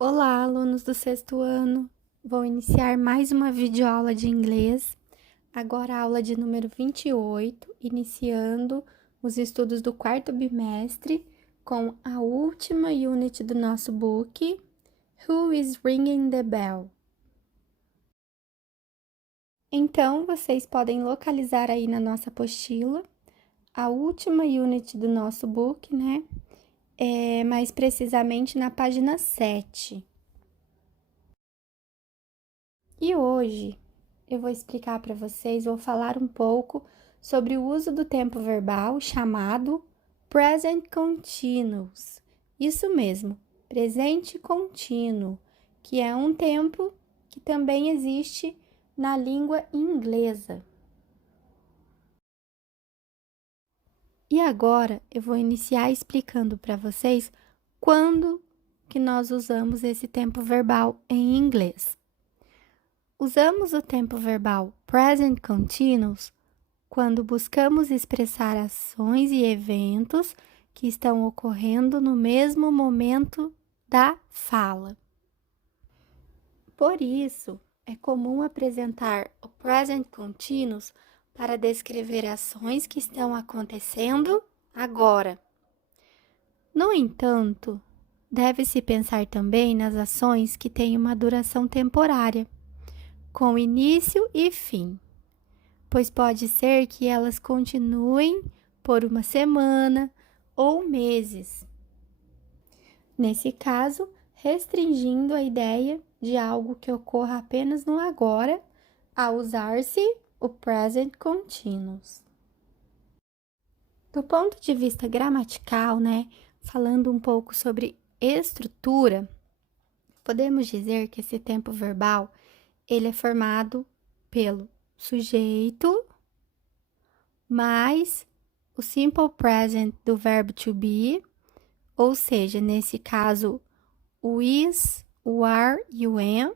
Olá, alunos do sexto ano! Vou iniciar mais uma videoaula de inglês, agora a aula de número 28, iniciando os estudos do quarto bimestre com a última unit do nosso book, Who is Ringing the Bell? Então, vocês podem localizar aí na nossa apostila a última unit do nosso book, né? Mais precisamente na página 7. E hoje eu vou explicar para vocês, vou falar um pouco sobre o uso do tempo verbal chamado present continuous. Isso mesmo, presente contínuo, que é um tempo que também existe na língua inglesa. E agora eu vou iniciar explicando para vocês quando que nós usamos esse tempo verbal em inglês. Usamos o tempo verbal present continuous quando buscamos expressar ações e eventos que estão ocorrendo no mesmo momento da fala. Por isso, é comum apresentar o present continuous para descrever ações que estão acontecendo agora. No entanto, deve-se pensar também nas ações que têm uma duração temporária, com início e fim, pois pode ser que elas continuem por uma semana ou meses. Nesse caso, restringindo a ideia de algo que ocorra apenas no agora, a usar-se o present continuous. Do ponto de vista gramatical, falando um pouco sobre estrutura, podemos dizer que esse tempo verbal ele é formado pelo sujeito mais o simple present do verbo to be, ou seja, nesse caso, o is, o are e o am,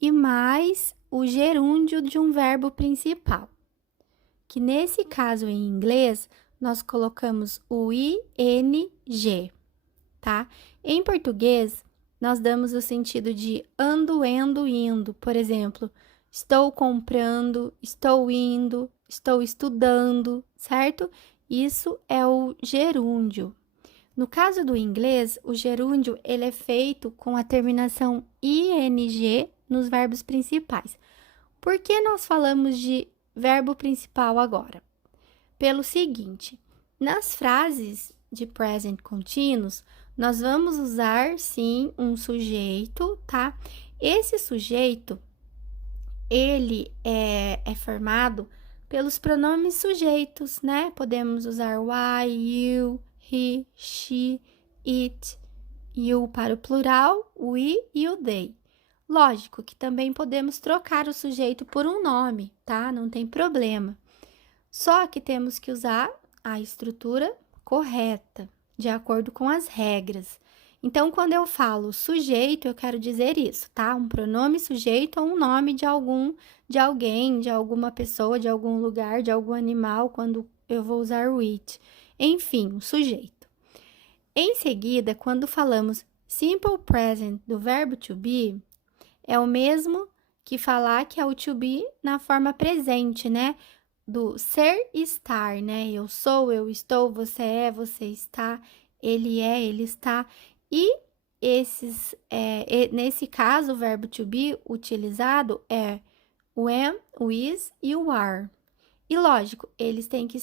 e mais o gerúndio de um verbo principal, que nesse caso em inglês nós colocamos o ing, tá? Em português, nós damos o sentido de ando, endo, indo. Por exemplo, estou comprando, estou indo, estou estudando, certo? Isso é o gerúndio. No caso do inglês, o gerúndio ele é feito com a terminação ing nos verbos principais. Por que nós falamos de verbo principal agora? Pelo seguinte, nas frases de present continuous, nós vamos usar, sim, um sujeito, tá? Esse sujeito, ele é formado pelos pronomes sujeitos, né? Podemos usar o I, you, he, she, it, you para o plural, o we e o they. Lógico que também podemos trocar o sujeito por um nome, tá? Não tem problema. Só que temos que usar a estrutura correta, de acordo com as regras. Então, quando eu falo sujeito, eu quero dizer isso, tá? Um pronome sujeito ou um nome de alguém, de alguma pessoa, de algum lugar, de algum animal, quando eu vou usar o it. Enfim, o sujeito. Em seguida, quando falamos simple present do verbo to be, é o mesmo que falar que é o to be na forma presente, né? Do ser e estar, né? Eu sou, eu estou, você é, você está, ele é, ele está. E nesse caso, o verbo to be utilizado é o am, o is e o are. E lógico, eles têm que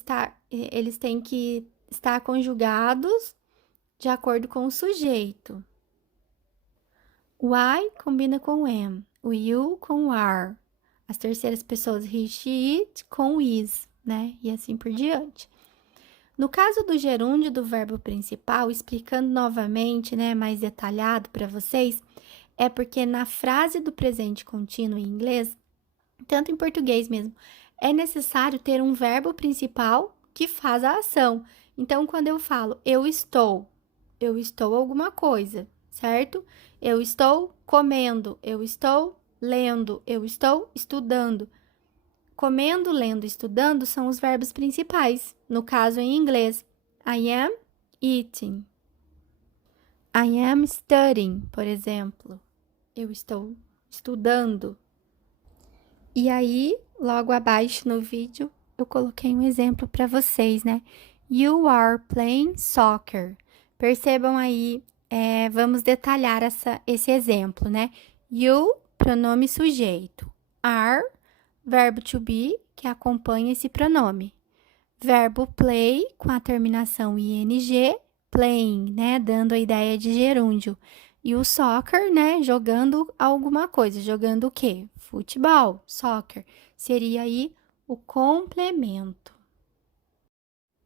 estar conjugados de acordo com o sujeito. O I combina com o am, o you com o are. As terceiras pessoas, he, she, it, com is, né? E assim por diante. No caso do gerúndio do verbo principal, explicando novamente, né, mais detalhado para vocês, é porque na frase do presente contínuo em inglês, tanto em português mesmo, é necessário ter um verbo principal que faz a ação. Então, quando eu falo eu estou alguma coisa, certo? Eu estou comendo, eu estou lendo, eu estou estudando. Comendo, lendo, estudando são os verbos principais, no caso em inglês. I am eating. I am studying, por exemplo. Eu estou estudando. E aí, logo abaixo no vídeo, eu coloquei um exemplo para vocês, né? You are playing soccer. Percebam aí, vamos detalhar esse exemplo, né? You, pronome sujeito. Are, verbo to be, que acompanha esse pronome. Verbo play, com a terminação ing, playing, né? Dando a ideia de gerúndio. E o soccer, né? Jogando alguma coisa. Jogando o quê? Futebol, soccer. Seria aí o complemento.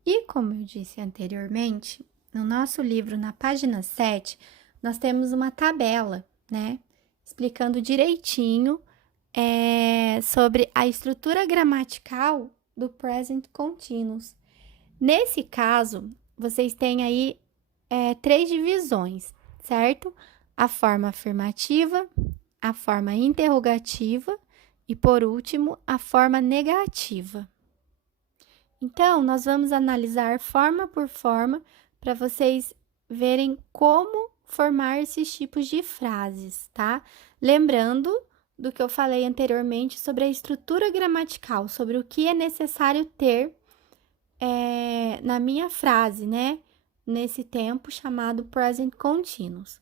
E como eu disse anteriormente, no nosso livro, na página 7, nós temos uma tabela, né? Explicando direitinho sobre a estrutura gramatical do present continuous. Nesse caso, vocês têm aí 3 divisões, certo? A forma afirmativa, a forma interrogativa e, por último, a forma negativa. Então, nós vamos analisar forma por forma para vocês verem como formar esses tipos de frases, tá? Lembrando do que eu falei anteriormente sobre a estrutura gramatical, sobre o que é necessário ter na minha frase, né? Nesse tempo chamado present continuous.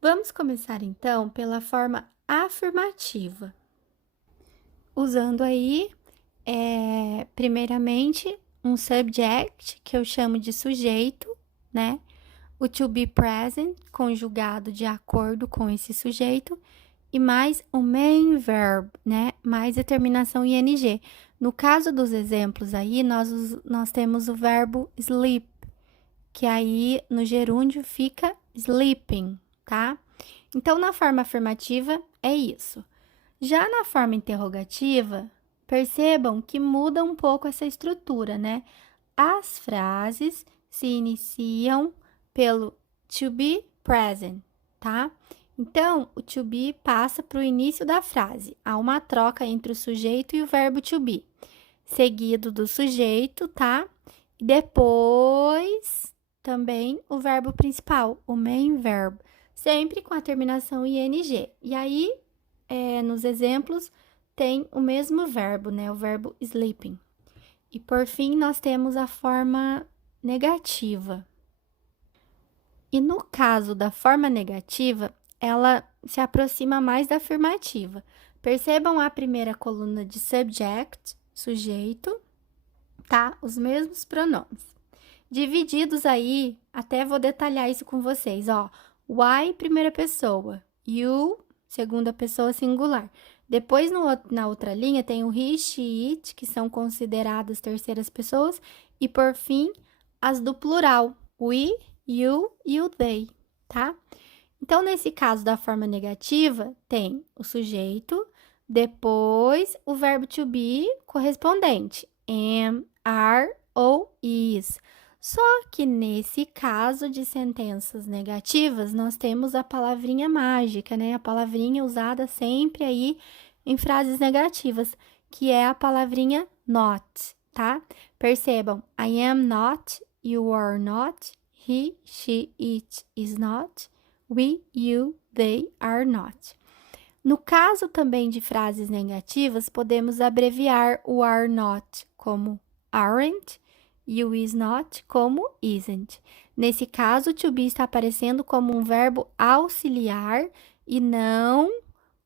Vamos começar então pela forma afirmativa, usando aí, primeiramente, um subject, que eu chamo de sujeito, né? O to be present, conjugado de acordo com esse sujeito, e mais o main verb, né? Mais a terminação ing. No caso dos exemplos aí, nós temos o verbo sleep, que aí no gerúndio fica sleeping, tá? Então, na forma afirmativa, é isso. Já na forma interrogativa, percebam que muda um pouco essa estrutura, né? As frases se iniciam pelo to be present, tá? Então, o to be passa para o início da frase. Há uma troca entre o sujeito e o verbo to be, seguido do sujeito, tá? E depois também o verbo principal, o main verb, sempre com a terminação ing. E aí, nos exemplos, tem o mesmo verbo, né? O verbo sleeping. E por fim, nós temos a forma negativa. E no caso da forma negativa, ela se aproxima mais da afirmativa. Percebam a primeira coluna de subject, sujeito, tá? Os mesmos pronomes. Divididos aí, até vou detalhar isso com vocês, ó. I, primeira pessoa. You, segunda pessoa singular. Depois, na outra linha, tem o he, she, it, que são consideradas terceiras pessoas. E, por fim, as do plural. We, you e o they, tá? Então, nesse caso da forma negativa, tem o sujeito, depois o verbo to be correspondente. Am, are ou is. Só que nesse caso de sentenças negativas, nós temos a palavrinha mágica, né? A palavrinha usada sempre aí em frases negativas, que é a palavrinha not, tá? Percebam, I am not, you are not, he, she, it is not, we, you, they are not. No caso também de frases negativas, podemos abreviar o are not como aren't e o is not como isn't. Nesse caso, to be está aparecendo como um verbo auxiliar e não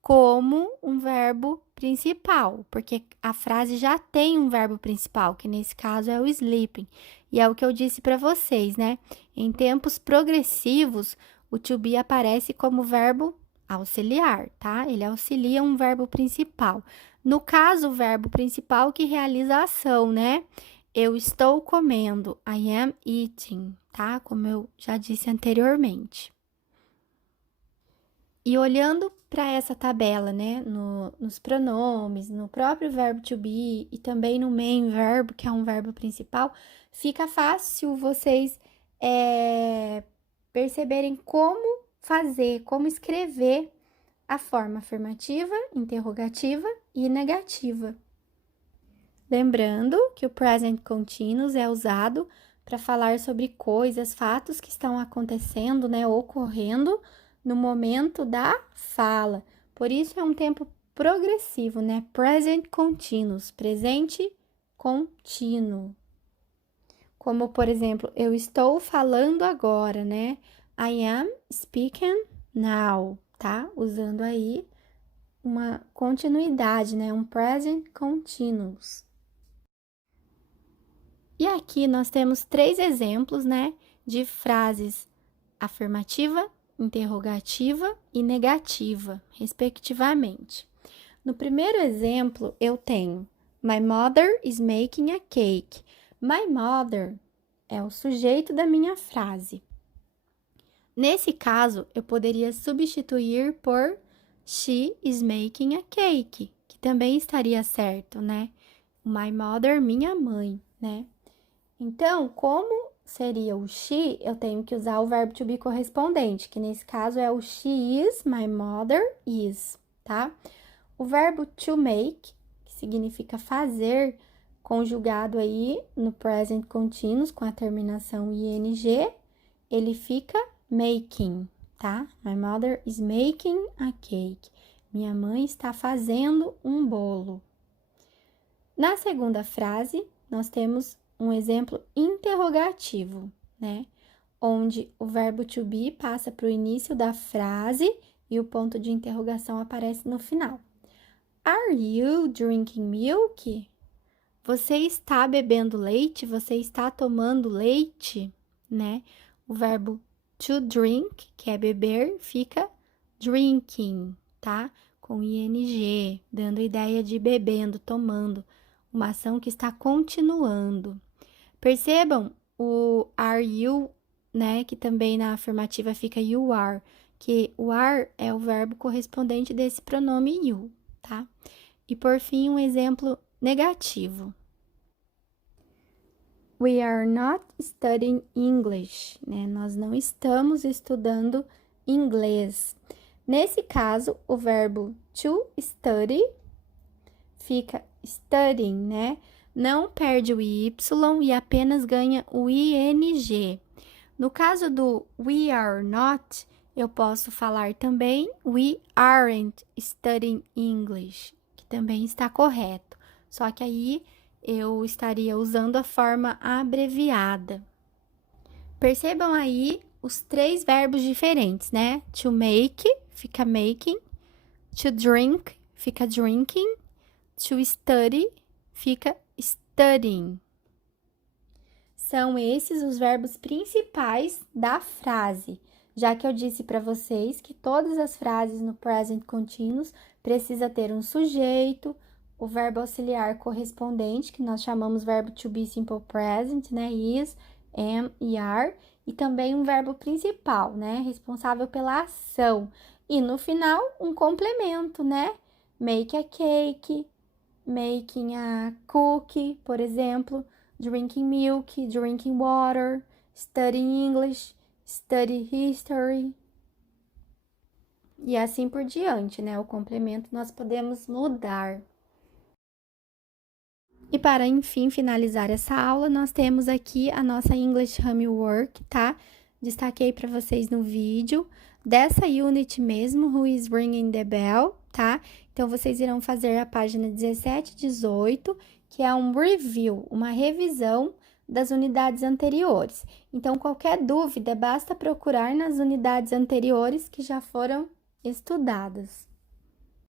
como um verbo principal, porque a frase já tem um verbo principal, que nesse caso é o sleeping. E é o que eu disse para vocês, né? Em tempos progressivos, o to be aparece como verbo auxiliar, tá? Ele auxilia um verbo principal. No caso, o verbo principal que realiza a ação, né? Eu estou comendo, I am eating, tá? Como eu já disse anteriormente. E olhando para essa tabela, né, nos pronomes, no próprio verbo to be e também no main verbo, que é um verbo principal, fica fácil vocês perceberem como fazer, como escrever a forma afirmativa, interrogativa e negativa. Lembrando que o present continuous é usado para falar sobre coisas, fatos que estão acontecendo, né, ocorrendo no momento da fala. Por isso é um tempo progressivo, né? Present continuous, presente contínuo. Como, por exemplo, eu estou falando agora, né? I am speaking now, tá? Usando aí uma continuidade, né? Um present continuous. E aqui nós temos 3 exemplos, né? De frases afirmativa, interrogativa e negativa, respectivamente. No primeiro exemplo, eu tenho My mother is making a cake. My mother é o sujeito da minha frase. Nesse caso, eu poderia substituir por She is making a cake, que também estaria certo, né? My mother, minha mãe, né? Então, como seria o she, eu tenho que usar o verbo to be correspondente, que nesse caso é o she is, my mother is, tá? O verbo to make, que significa fazer, conjugado aí no present continuous com a terminação ing, ele fica making, tá? My mother is making a cake. Minha mãe está fazendo um bolo. Na segunda frase, nós temos um exemplo interrogativo, né? Onde o verbo to be passa para o início da frase e o ponto de interrogação aparece no final. Are you drinking milk? Você está bebendo leite? Você está tomando leite? Né? O verbo to drink, que é beber, fica drinking, tá? Com ing, dando ideia de bebendo, tomando. Uma ação que está continuando. Percebam o are you, né? Que também na afirmativa fica you are, que o are é o verbo correspondente desse pronome you, tá? E por fim, um exemplo negativo. We are not studying English, né? Nós não estamos estudando inglês. Nesse caso, o verbo to study fica studying, né? Não perde o y e apenas ganha o ing. No caso do we are not, eu posso falar também we aren't studying English, que também está correto. Só que aí eu estaria usando a forma abreviada. Percebam aí os 3 verbos diferentes, né? To make fica making, to drink fica drinking, to study fica studying. São esses os verbos principais da frase, já que eu disse para vocês que todas as frases no present continuous precisa ter um sujeito, o verbo auxiliar correspondente, que nós chamamos verbo to be simple present, né? Is, am e are, e também um verbo principal, né? Responsável pela ação. E no final, um complemento, né? Make a cake, making a cookie, por exemplo, drinking milk, drinking water, studying English, study history. E assim por diante, né? O complemento nós podemos mudar. E para, enfim, finalizar essa aula, nós temos aqui a nossa English Homework, tá? Destaquei para vocês no vídeo dessa unit mesmo, Who is Ringing the Bell, tá? Então, vocês irão fazer a página 17 e 18, que é um review, uma revisão das unidades anteriores. Então, qualquer dúvida, basta procurar nas unidades anteriores que já foram estudadas.